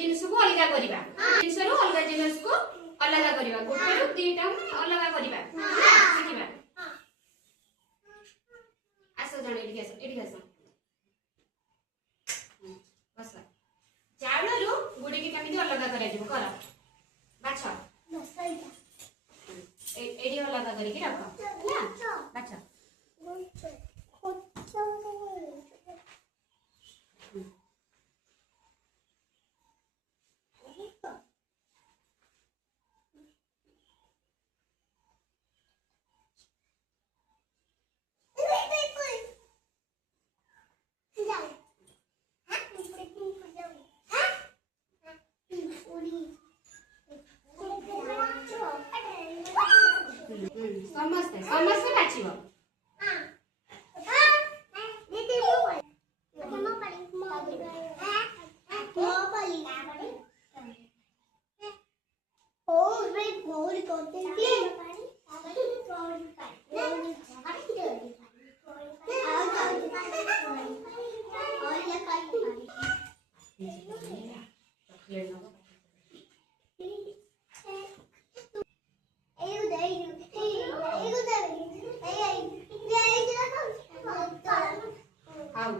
जिनिस को अलग करबा जिनिस रो अलग जिनिस को अलग करबा गोटे रो दीटा अलग करबा शिखिबा आसो जण एठी आसो बस चावल रो गुडी के केमिति अलग करा जिवो कर बाछ एडी अलग करी के रख ना बाछ समस्त समस्त बाछिबो हाउ